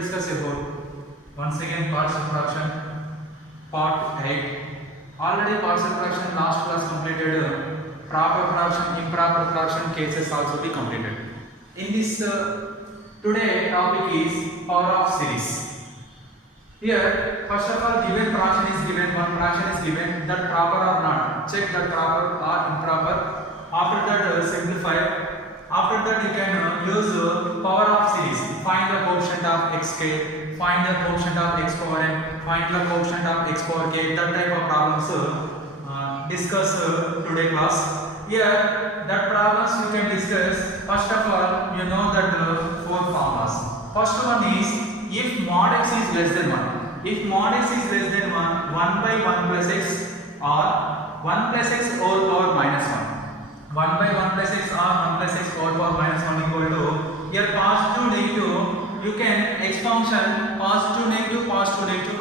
Discuss about once again partial fraction part 8. Already partial fraction last class completed, proper fraction improper fraction cases also be completed. In this today topic is power of series. Here first of all given fraction is given, one fraction is given, that proper or not, check that proper or improper. After that simplify. After that you can use power of series. Find the quotient of xk, find the quotient of x power n, find the quotient of x power k. That type of problems discuss today class. Here that problems you can discuss. First of all you know that four formulas. First one is if mod x is less than 1. If mod x is less than 1, 1 by 1 plus x or 1 plus x whole power minus 1. 1 by 1 plus x or 1 plus x whole power minus 1 equal to, here positive negative, you can x function positive negative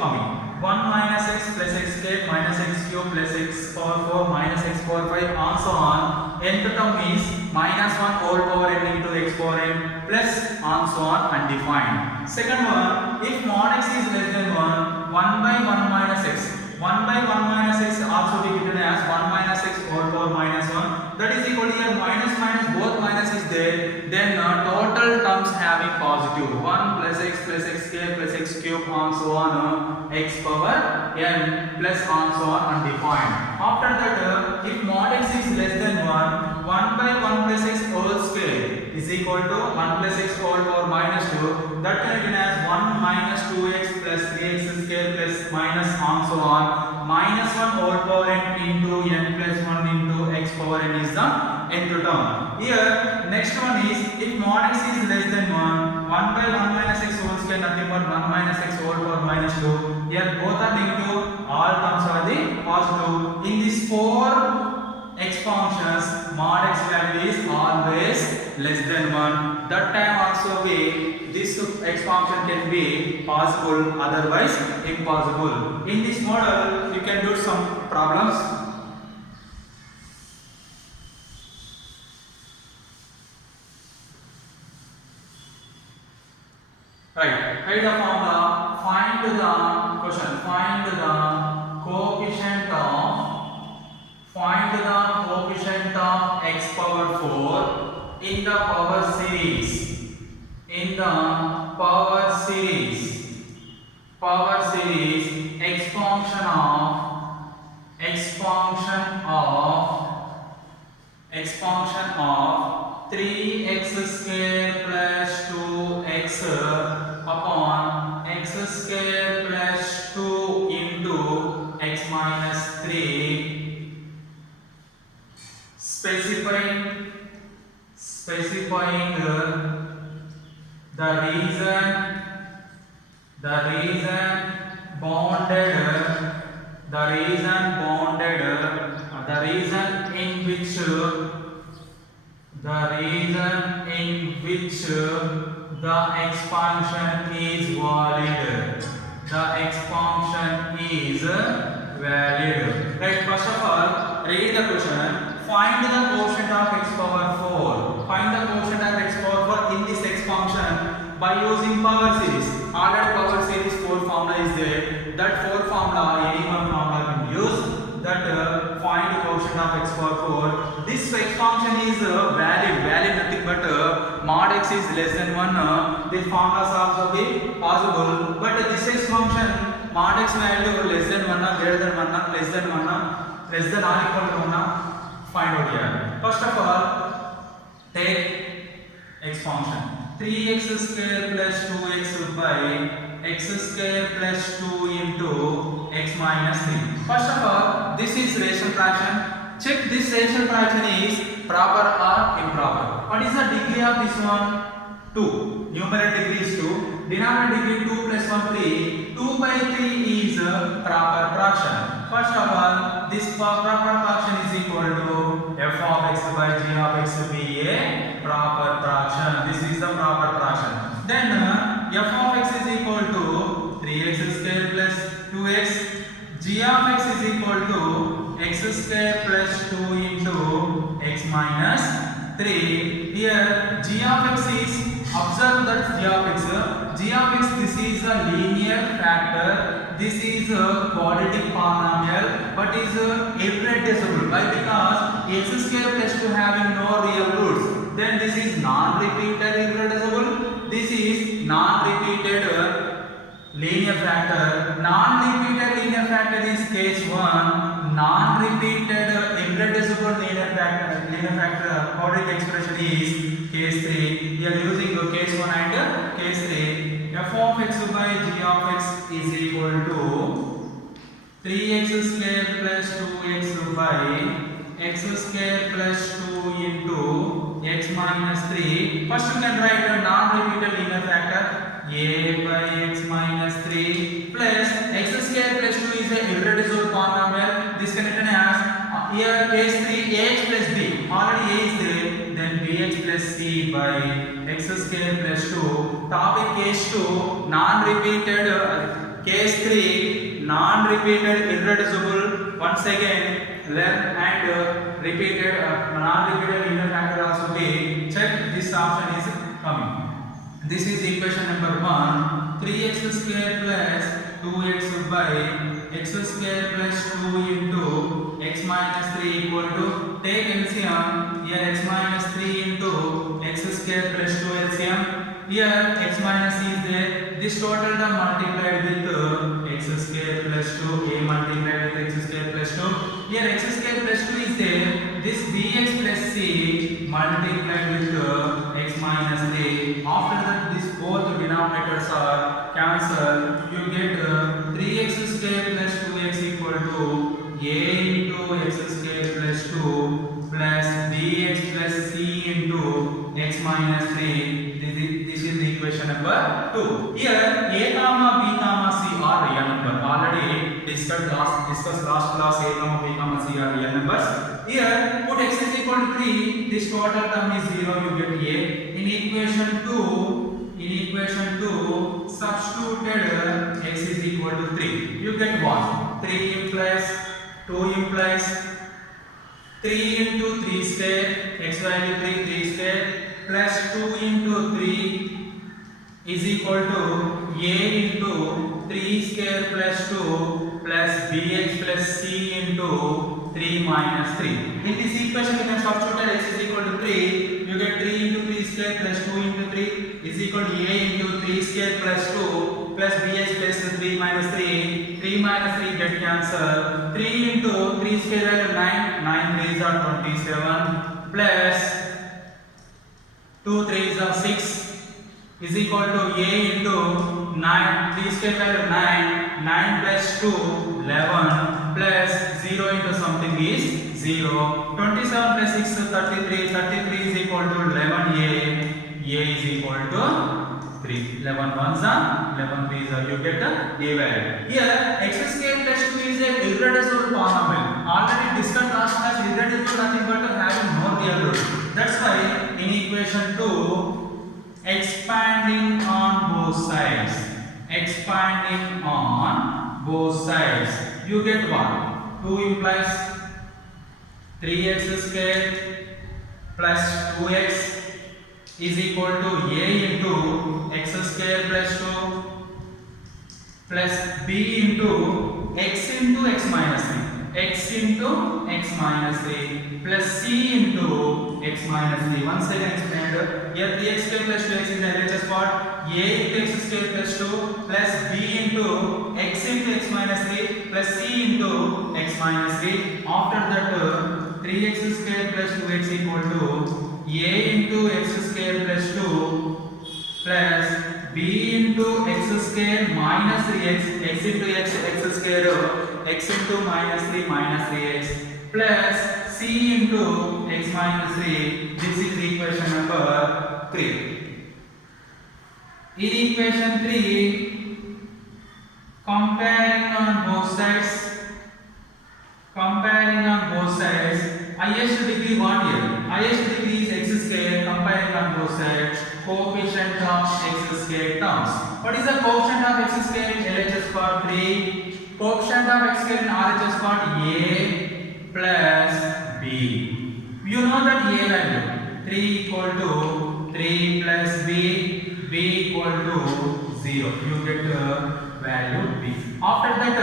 coming. 1 minus x plus x square minus x cube plus x power 4 minus x power 5 and so on. Nth term is minus 1 whole power n into x power n plus and so on undefined. Second one, if mod x is less than 1, 1 by 1 minus x. 1 by 1 minus x also be written as 1 minus x whole power minus 1. That is equal to here minus both minus is there. Then total terms having positive 1 plus x square plus x cube and so on x power n plus and so on undefined. After that if mod x is less than 1, 1 by 1 plus x whole square is equal to 1 plus x whole power minus 2. That can be written as 1 minus 2x plus 3x square plus minus and so on. Minus 1 whole power n into n plus 1 into x power n is the nth term. Here next one is if mod x is less than 1, 1 by 1 minus x whole square nothing but 1 minus x whole power minus 2. Here both are negative, all terms are the positive. In these four x functions, mod x value is always less than 1. That time also this x function can be possible, otherwise impossible. In this model you can do some problems. Right, write the formula, find the question, find the coefficient of x power 4 in the power series. In the power series x function of 3x square plus 2x upon x square plus 2 into x minus 3, specifying the reason in which the expansion is valid. Right, first of all read the question. Find the quotient of x power 4. Find the quotient of x power 4 in this x function by using power series. Already power series 4 formula is there. That 4 formula, any one formula can use. That find the quotient of x power 4. This x function is valid nothing but mod x is less than 1. These formulas also be possible. But this x function mod x value less than 1, greater than 1, less than 1, less than or equal to 1. Find out here. First of all, take x function 3x square plus 2x by x square plus 2 into x minus 3. First of all, this is rational fraction. Check this rational fraction is proper or improper. What is the degree of this one? 2. Numerator degree is 2. Denominator degree 2 plus 1 3. 2 by 3 is proper fraction. First of all, this proper fraction is equal to f of x by g of x be a proper fraction. This is the proper fraction. Then f of x is equal to 3x square plus 2x. G of x is equal to x square plus 2 into x minus 3. Here g of x is, observe that g g of x, this is a linear factor, this is a quadratic polynomial, but is irreducible. Why? Because x square plus 2 having no real roots, then this is non-repeated irreducible, this is non-repeated linear factor. Non-repeated linear factor is case 1, non-repeated irreducible linear factor quadratic expression is case 3. We are using case 1 and case 3. f of x by g of x is equal to 3x square plus 2x by x square plus 2 into x minus 3. First you can write a non-repeated linear factor a by x minus 3 plus x square plus 2 is a irreducible polynomial. This can written as here case 3 ax plus b. Already a is there, then bx plus c by x square plus 2. Topic case 2 non-repeated, case 3 non-repeated irreducible. Once again learn and repeated non-repeated linear factor also be check. This option is coming. This is equation number 1. 3x square plus 2x by x square plus 2 into x minus 3 equal to, take LCM, here x minus 3 into x square plus 2 LCM, here x minus c is there, this total term multiplied with x square plus 2, a multiplied with x square plus 2, here x square plus 2 is there, this bx plus c multiplied with x minus 3. After that these both denominators are cancelled, you get 3x square plus 2x equal to a into x square plus 2 plus bx plus c into x minus 3. This is the equation number 2. Here a comma b comma c are real number. Already discussed last class a comma b comma c are real numbers. Here put x is equal to 3. This total term is 0. You get a. In equation 2 substituted x is equal to 3. You get what? 3 implies 2 implies 3 into 3 square, x value 3 square plus 2 into 3 is equal to a into 3 square plus 2 plus bx plus c into 3 minus 3. In this equation we can substitute x is equal to 3. You get 3 into 3 square plus 2 into 3 is equal to a into 3 square plus 2 plus bx plus 3 minus 3. 3 minus 3 get cancelled. 3 into 3 square value 9. 9 3s are 27 plus 2 3s are 6 is equal to a into 9. 3 square value 9. 9 plus 2 11 plus 0 into something is 0. 27 plus 6 33. 33 is equal to 11a. A is equal to 3. 11 ones are 11 3s are, you get the a value. Here x square plus 2 is a irreducible polynomial. Already discussed last class, irreducible nothing but having no real roots. That's why in equation 2 expanding on both sides. Expanding on both sides. You get what? 2 implies 3x square plus 2x is equal to a into x square plus 2 plus b into x minus 3. X into x minus 3 plus c into x minus 3. Once again explained. Here 3x square plus 2x is the LHS part. A into x square plus 2 plus b into x minus 3 plus c into x minus 3. After that 3x square plus 2x equal to a into x square plus 2 plus b into x square minus 3x, x into x square, x into minus 3x plus c into x minus 3. This is equation number 3. In equation 3, comparing on both sides, highest degree what here? Highest degree is x square, comparing on both sides, coefficient of x square terms. What is the coefficient of x square in LHS part 3? Coefficient of x square in RHS part a plus b. You know that a value 3 equal to 3 plus b equal to 0. You get value b. After that,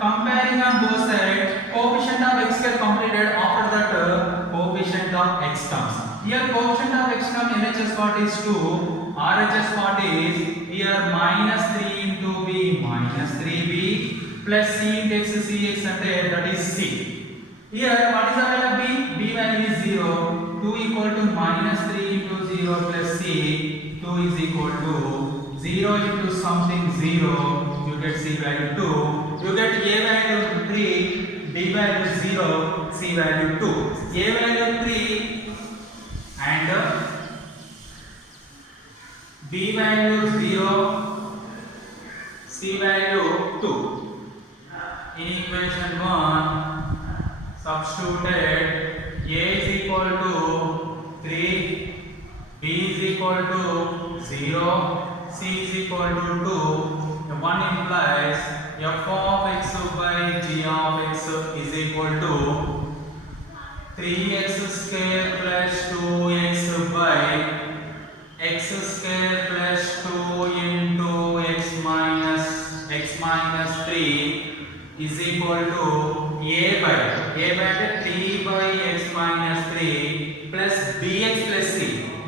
comparing on both sides, coefficient of x get completed. After that, coefficient of x comes. Here coefficient of x comes. LHS part is 2. RHS part is here minus 3 into b minus 3b plus c into x cx and that is c. Here what is the value of b? B value is 0. 2 equal to minus 3 into 0 plus c. 2 is equal to 0 into something 0. You get c value 2. You get a value 3, b value 0, c value 2. A value 3 and b value 0, c value 2. In equation 1, substituted a is equal to 3, b is equal to 0, c is equal to 2. The 1 implies f of x by g of x is equal to 3x square plus 2x by x square plus 2 into x minus 3 is equal to a by 3 by x minus 3 plus bx plus c.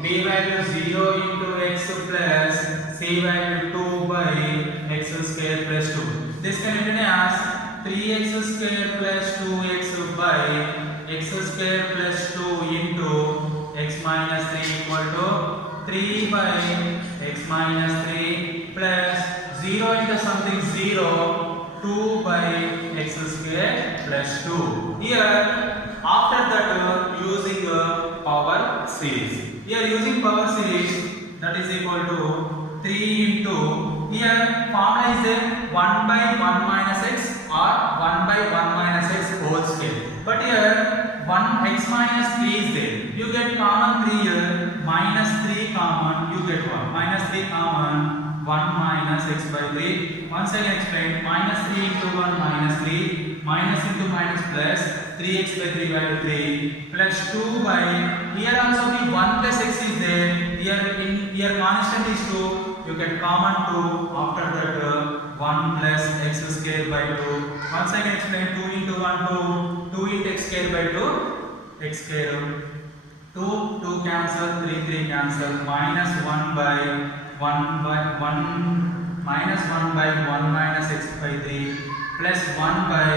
B value 0 into x plus c value 2 by x square plus 2. This can be written as 3x square plus 2x by x square plus 2 into x minus 3 equal to 3 by x minus 3 plus 0 into something 0, 2 by x square plus 2. Here after that using power series. Here using power series, that is equal to 3 into, here formula is there 1 by 1 minus x or 1 by 1 minus x whole square. But here 1 x minus 3 is there. You get common 3 here, minus 3 common, you get 1. Minus 3 common, 1 minus x by 3. Once I explain, minus 3 into 1 minus 3, minus into minus plus 3x by 3 value 3 plus 2 by, here also the 1 plus x is there. Here constant is 2. You get common 2. After that 1 plus x square by 2. Once I can explain, 2 into 1 2 into x square by 2 x square. 2 cancel, 3 cancel, minus 1 by 1 minus 1 by 1 minus x by 3 plus 1 by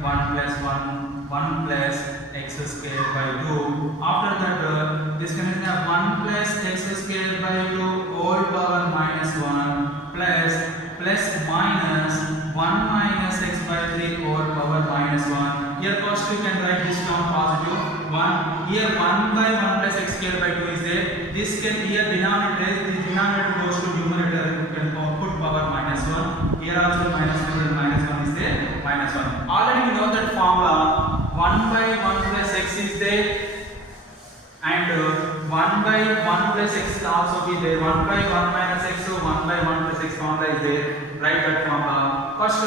1 plus 1 plus x square by 2. After that this can be 1 plus x square by 2 whole power minus 1 plus minus 1 minus x by 3 whole power minus 1. Here first you can write this term positive 1. Here 1 by 1 plus x square by 2 is there. This can here denominator, the denominator goes to numerator. You can put power minus 1. Here also minus 1 and minus 1 is there. Minus 1. Already we know that formula 1 by 1 plus x is there. And 1 by 1 plus x will also be there. 1 by 1 minus x, so 1 by 1 plus x formula is there. Write that formula. First,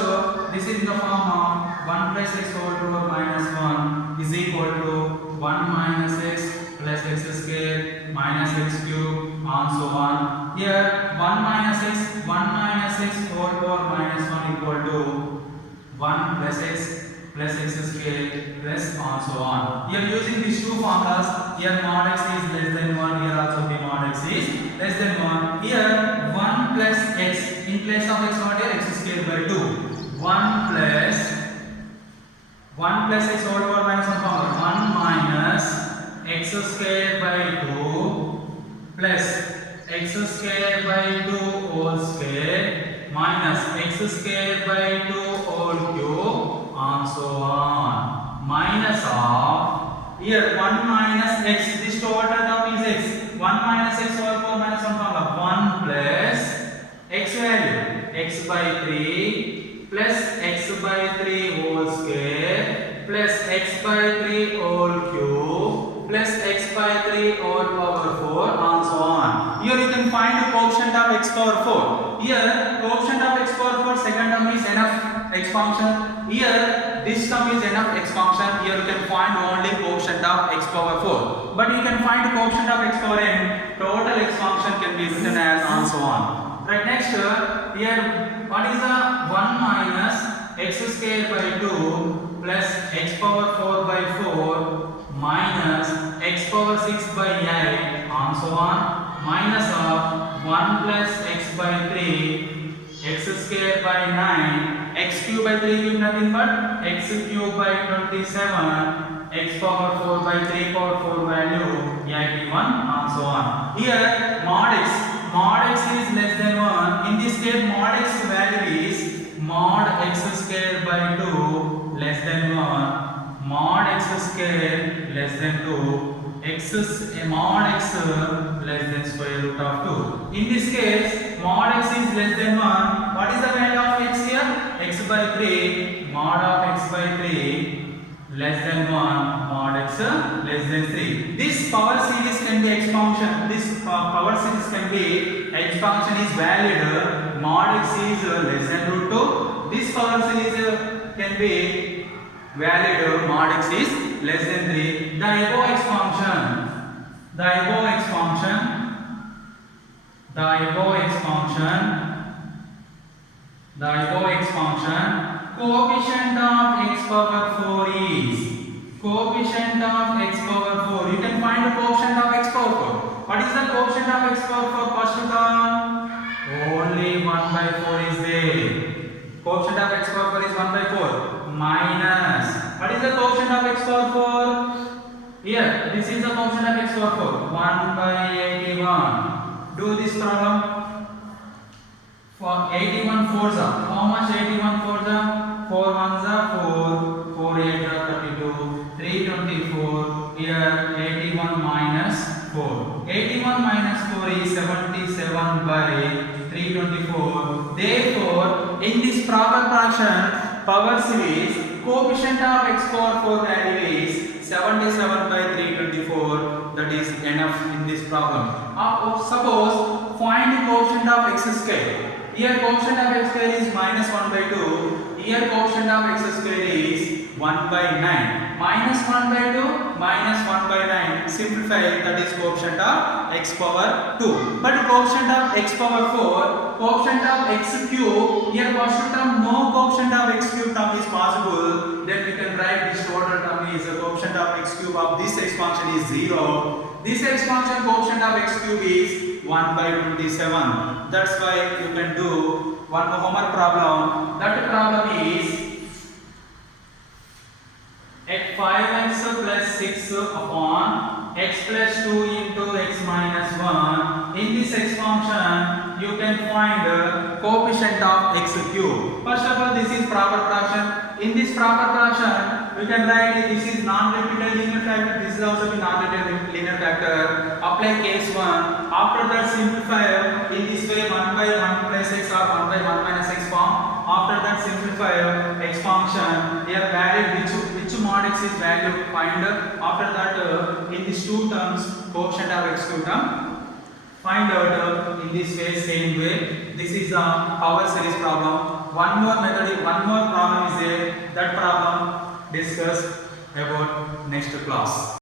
this is in the form of 1 plus x whole power minus 1 is equal to 1 minus x plus x square minus x cube and so on. Here 1 minus x whole power minus 1 equal to 1 plus x square plus and so on. Here using these two formulas, here mod x is less than 1, here also the mod x is less than 1. Here 1 plus x, in place of x what here, x square by 2. 1 plus x whole power minus 1 formula, 1 minus x square by 2 plus x square by 2 whole square minus x square by 2 whole cube and so on. Minus of, here 1 minus x, this total term is x. 1 minus x whole power minus 1 formula, 1 plus x value, x by 3 plus x by 3 whole square plus x by 3 whole cube plus x by 3 whole power 4 and so on. Here you can find the coefficient of x power 4. Here coefficient of x power 4, second term is enough x function. Here this term is enough x function. Here you can find only coefficient of x power 4. But you can find the coefficient of x power n. Total x function can be written as and so on. Right, next here what is the 1 minus x square by 2 plus x power 4 by 4 minus x power 6 by 8 and so on, minus of 1 plus x by 3 x square by 9 x cube by 3 cube nothing but x cube by 27 x power 4 by 3 power 4 value 81 and so on. Here mod x is less than 1. In this case mod x value is mod x square by 2 less than 1, mod x square less than 2, mod x less than square root of 2. In this case mod x is less than 1. What is the value of x here? X by 3, mod of x by 3 less than 1, mod x less than 3. This power series can be x function. This power series can be x function is valid. Mod x is less than root 2. This power series can be valid. Mod x is less than 3. The above x function, coefficient of x power 4 is coefficient of x power 4. You can find the coefficient of x power 4. What is the coefficient of x power 4? First term only 1 by 4 is there. Coefficient of x power 4 is 1 by 4 minus. What is the coefficient of x power 4? Here this is the coefficient of x power 4, 1 by 81. Do this problem. For 81 fours are how much? 81 fours are 4 ones are 4, 4 8 are 32, 324. Here 81 minus 4. 81 minus 4 is 77 by 324. Therefore, in this proper fraction power series, coefficient of x power 4 value is 77 by 324. That is enough in this problem. Suppose find the coefficient of x square. Here coefficient of x square is minus 1 by 2. Here coefficient of x square is 1 by 9. Minus 1 by 2, minus 1 by 9. Simplify, that is coefficient of x power 2. But coefficient of x power 4, coefficient of x cube, here first term no coefficient of x cube term is possible. Then we can write this total term is the coefficient of x cube of this x function is 0. This x function coefficient of x cube is 1 by 27. That's why you can do one homework problem. That problem is at 5x plus 6 upon x plus 2 into x minus 1. In this x function, you can find the coefficient of x cube. First of all, this is proper fraction. In this proper fraction, we can write this is non-repeated linear factor. This is also a non-repeated linear factor. Apply case 1. After that, simplify in this way 1 by 1 plus x or 1 by 1 minus x form. After that, simplify x function. Here, valid which mod x is value find. After that, in these two terms, coefficient of x cube term. Find out in this way, same way. This is a power series problem. One more problem is there. That problem discussed about next class.